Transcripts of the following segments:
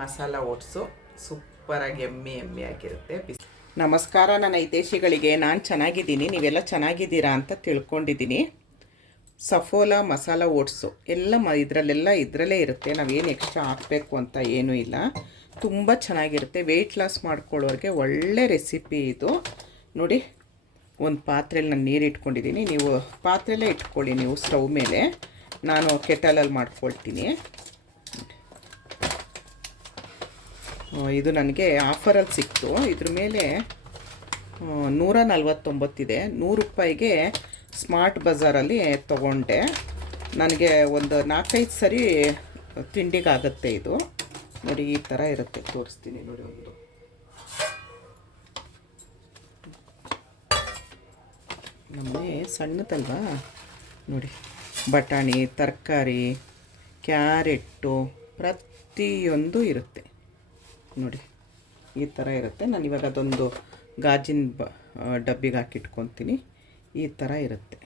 Masala oats. ಸೂಪರಾಗಿ ಎಮ್ಮೆ ಎಮ್ಮೆ ಆಗಿರುತ್ತೆ. ನಮಸ್ಕಾರ, ನನ್ನ ಹಿತೇಶಿಗಳಿಗೆ ನಾನು ಚೆನ್ನಾಗಿದ್ದೀನಿ. ನೀವೆಲ್ಲ ಚೆನ್ನಾಗಿದ್ದೀರಾ ಅಂತ ತಿಳ್ಕೊಂಡಿದ್ದೀನಿ. Saffola masala oats. ಎಲ್ಲ ಮ, ಇದರಲ್ಲೆಲ್ಲ ಇದರಲ್ಲೇ ಇರುತ್ತೆ. ನಾವೇನು ಎಕ್ಸ್ಟ್ರಾ ಹಾಕಬೇಕು ಅಂತ ಏನೂ ಇಲ್ಲ. ತುಂಬ ಚೆನ್ನಾಗಿರುತ್ತೆ. ವೆಯ್ಟ್ ಲಾಸ್ ಮಾಡ್ಕೊಳ್ಳೋರಿಗೆ ಒಳ್ಳೆ ರೆಸಿಪಿ ಇದು. ನೋಡಿ, ಒಂದು ಪಾತ್ರೆಯಲ್ಲಿ ನಾನು ನೀರು ಇಟ್ಕೊಂಡಿದ್ದೀನಿ. ನೀವು ಪಾತ್ರೆಯಲ್ಲೇ ಇಟ್ಕೊಳ್ಳಿ ನೀವು ಸ್ಟವ್ ಮೇಲೆ. ನಾನು ಕೆಟಲಲ್ಲಿ ಮಾಡ್ಕೊಳ್ತೀನಿ. ಇದು ನನಗೆ ಆಫರಲ್ಲಿ ಸಿಕ್ತು. ಇದ್ರ ಮೇಲೆ ನೂರ ನಲ್ವತ್ತೊಂಬತ್ತಿದೆ ನೂರು ರೂಪಾಯಿಗೆ ಸ್ಮಾರ್ಟ್ ಬಜಾರಲ್ಲಿ ತೊಗೊಂಡೆ. ನನಗೆ ಒಂದು ನಾಲ್ಕೈದು ಸರಿ ತಿಂಡಿಗಾಗುತ್ತೆ ಇದು. ನೋಡಿ, ಈ ಥರ ಇರುತ್ತೆ. ತೋರಿಸ್ತೀನಿ ನೋಡಿ ಒಂದು. ನಮ್ಮನೆ ಸಣ್ಣದಲ್ವಾ? ನೋಡಿ, ಬಟಾಣಿ, ತರಕಾರಿ, ಕ್ಯಾರೆಟ್ಟು, ಪ್ರತಿಯೊಂದು ಇರುತ್ತೆ. ನೋಡಿ. ಈ ಥರ ಇರುತ್ತೆ. ನಾನು ಇವಾಗ ಅದೊಂದು ಗಾಜಿನ ಬ ಡಬ್ಬಿಗೆ ಹಾಕಿಟ್ಕೊತೀನಿ. ಈ ಥರ ಇರುತ್ತೆ.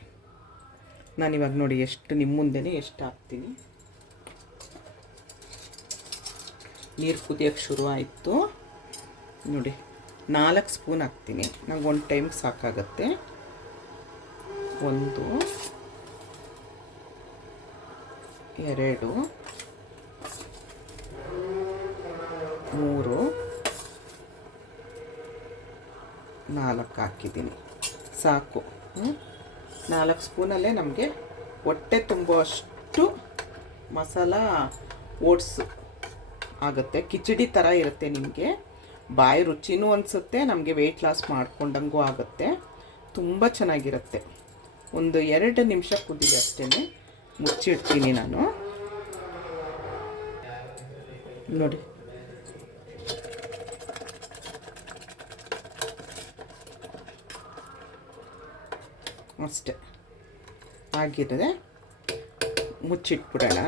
ನಾನಿವಾಗ ನೋಡಿ ಎಷ್ಟು ನಿಮ್ಮ ಮುಂದೆನೇ ಎಷ್ಟು ಹಾಕ್ತೀನಿ. ನೀರು ಕುದಿಯೋಕ್ಕೆ ಶುರು ಆಯಿತು. ನೋಡಿ, ನಾಲ್ಕು ಸ್ಪೂನ್ ಹಾಕ್ತೀನಿ. ನಂಗೆ ಒಂದು ಟೈಮ್ ಸಾಕಾಗತ್ತೆ. ಒಂದು, ಎರಡು ಮೂರು, ನಾಲ್ಕು ಹಾಕಿದ್ದೀನಿ. ಸಾಕು? ನಾಲ್ಕು ಸ್ಪೂನಲ್ಲೇ ನಮಗೆ ಹೊಟ್ಟೆ ತುಂಬುವಷ್ಟು ಮಸಾಲ ಓಟ್ಸ್ ಆಗುತ್ತೆ. ಕಿಚಡಿ ಥರ ಇರುತ್ತೆ ನಿಮಗೆ. ಬಾಯಿ ರುಚಿನೂ ಅನಿಸುತ್ತೆ, ನಮಗೆ ವೆಯ್ಟ್ ಲಾಸ್ ಮಾಡ್ಕೊಂಡಂಗೂ ಆಗುತ್ತೆ. ತುಂಬ ಚೆನ್ನಾಗಿರುತ್ತೆ. ಒಂದು ಎರಡು ನಿಮಿಷ ಕುದಿದೆ ಅಷ್ಟೇ ಮುಚ್ಚಿಡ್ತೀನಿ ನಾನು. ನೋಡಿ. ಅಷ್ಟೆ. ಆಗಿದೆ ಮುಚ್ಚಿಟ್ಬಿಡೋಣ.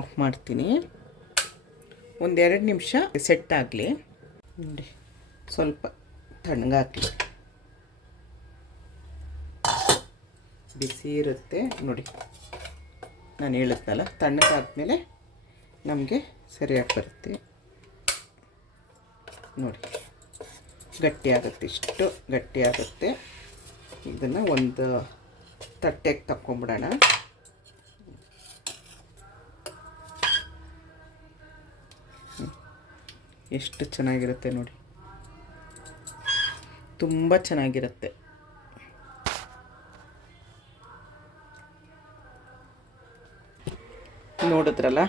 ಆಫ್ ಮಾಡ್ತೀನಿ. ಒಂದೆರಡು ನಿಮಿಷ ಸೆಟ್ ಆಗಲಿ. ನೋಡಿ, ಸ್ವಲ್ಪ ತಣ್ಣಗಾಕಲಿ ಬಿಸಿ ಇರುತ್ತೆ ನೋಡಿ. ನಾನು ಹೇಳಿದ್ನಲ್ಲ ತಣ್ಣಗಾದ್ಮೇಲೆ ನಮಗೆ ಸರಿಯಾಗಿ ಬರುತ್ತೆ. ನೋಡಿ. ಗಟ್ಟಿ ಆಗುತ್ತೆ ಇಷ್ಟು ಗಟ್ಟಿಯಾಗುತ್ತೆ. ಇದನ್ನು ಒಂದು ತಟ್ಟೆಗೆ ತಕ್ಕೊಂಬಿಡೋಣ. ಎಷ್ಟು ಚೆನ್ನಾಗಿರುತ್ತೆ ನೋಡಿ. ತುಂಬ ಚೆನ್ನಾಗಿರುತ್ತೆ. ನೋಡಿದ್ರಲ್ಲ,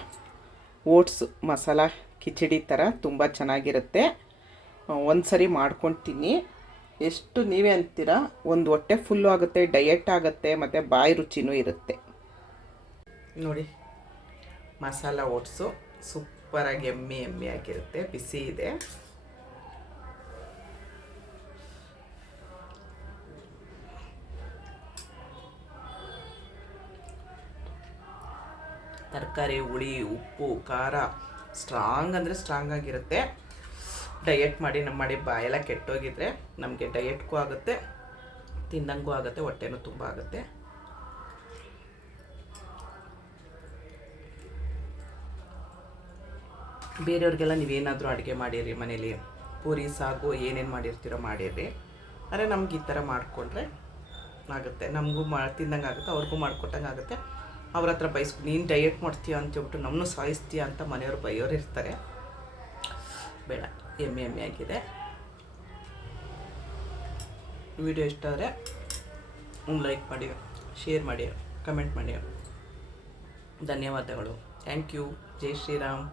ಓಟ್ಸ್ ಮಸಾಲ ಕಿಚಡಿ ಥರ ತುಂಬ ಚೆನ್ನಾಗಿರುತ್ತೆ. ಒಂದು ಸರಿ ಮಾಡ್ಕೊತೀನಿ. ಎಷ್ಟು ನೀವೇ ಅಂತೀರಾ, ಒಂದು ಹೊಟ್ಟೆ ಫುಲ್ಲು ಆಗುತ್ತೆ ಡಯಟ್ ಆಗುತ್ತೆ, ಮತ್ತು ಬಾಯಿ ರುಚಿನೂ ಇರುತ್ತೆ. ನೋಡಿ, ಮಸಾಲ ಓಟ್ಸು ಸೂಪರಾಗಿ ಎಮ್ಮೆ ಎಮ್ಮೆ ಆಗಿರುತ್ತೆ, ಬಿಸಿ ಇದೆ. ತರಕಾರಿ, ಹುಳಿ, ಉಪ್ಪು, ಖಾರ ಸ್ಟ್ರಾಂಗ್ ಅಂದರೆ ಸ್ಟ್ರಾಂಗ್ ಆಗಿರುತ್ತೆ. ಡಯಟ್ ಮಾಡಿ, ನಮ್ಮ ಮಾಡಿ ಬಾಯೆಲ್ಲ ಕೆಟ್ಟೋಗಿದ್ರೆ ನಮಗೆ ಡಯೆಟ್ಗೂ ಆಗುತ್ತೆ, ತಿಂದಂಗೂ ಆಗುತ್ತೆ, ಹೊಟ್ಟೆನೂ ತುಂಬ ಆಗುತ್ತೆ. ಬೇರೆಯವ್ರಿಗೆಲ್ಲ ನೀವೇನಾದರೂ ಅಡುಗೆ ಮಾಡಿರಿ ಮನೇಲಿ, ಪೂರಿ, ಸಾಗು, ಏನೇನು ಮಾಡಿರ್ತೀರೋ ಮಾಡಿರಿ. ಆದರೆ ನಮ್ಗೆ ಈ ಥರ ಮಾಡಿಕೊಂಡ್ರೆ ಆಗುತ್ತೆ. ನಮಗೂ ಮಾ, ತಿಂದಂಗೆ ಆಗುತ್ತೆ, ಅವ್ರಿಗೂ ಮಾಡಿಕೊಟ್ಟಂಗೆ ಆಗುತ್ತೆ. ಅವ್ರ ಹತ್ರ ಬಯಸ್ ನೀನು ಡಯೆಟ್ ಮಾಡ್ತೀಯ ಅಂತ ಹೇಳ್ಬಿಟ್ಟು ನಮ್ಮನ್ನು ಸಾಯಿಸ್ತೀಯ ಅಂತ ಮನೆಯವರು ಬೈಯೋರು ಇರ್ತಾರೆ. ಬೇಡ. ಎಮ್ಮೆ ಎಮ್ಮೆ ಆಗಿದೆ ವಿಡಿಯೋ ಇಷ್ಟ ಆದರೆ ಒಂದು ಲೈಕ್ ಮಾಡಿ ಶೇರ್ ಮಾಡಿ ಕಮೆಂಟ್ ಮಾಡಿ ಧನ್ಯವಾದಗಳು. Thank you. ಜೈ ಶ್ರೀರಾಮ್.